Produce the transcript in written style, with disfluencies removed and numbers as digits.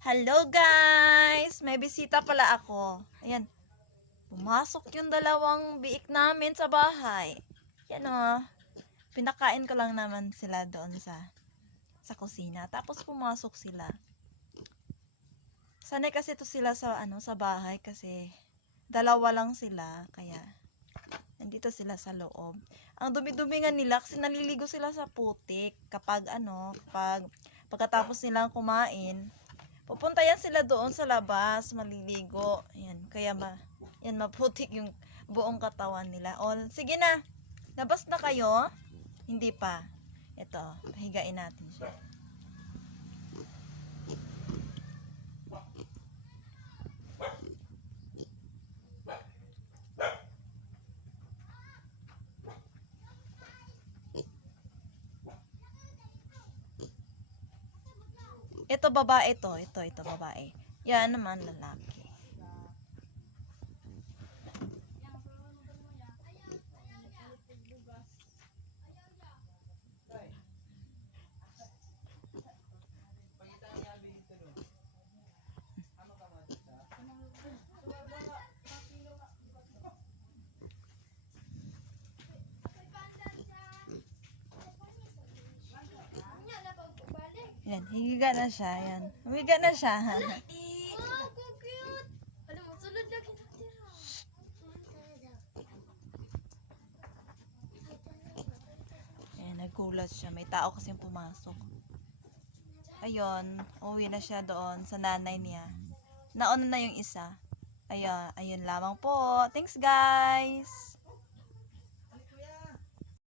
Hello guys! May bisita pala ako. Ayan. Pumasok yung dalawang biik namin sa bahay. Yan o. Pinakain ko lang naman sila doon sa kusina. Tapos pumasok sila. Sanay kasi to sila sa bahay kasi dalawa lang sila. Kaya nandito sila sa loob. Ang dumi-dumi nga nila kasi naliligo sila sa putik kapag pagkatapos nilang kumain. Pupunta yan sila doon sa labas, maliligo. Ayan, kaya maputik yung buong katawan nila. O, sige na. Labas na kayo? Hindi pa. Ito, pahigain natin siya. Ito babae to. Ito babae. Yan naman lalaki. Yan, higa na siya. Yan. Humiga na siya. Oh, cute! Alam mo, sulod lagi natira. Ayan, nagulat siya. May tao kasing pumasok. Ayun, uwi na siya doon sa nanay niya. Nauna na yung isa. Ayun lamang po. Thanks guys!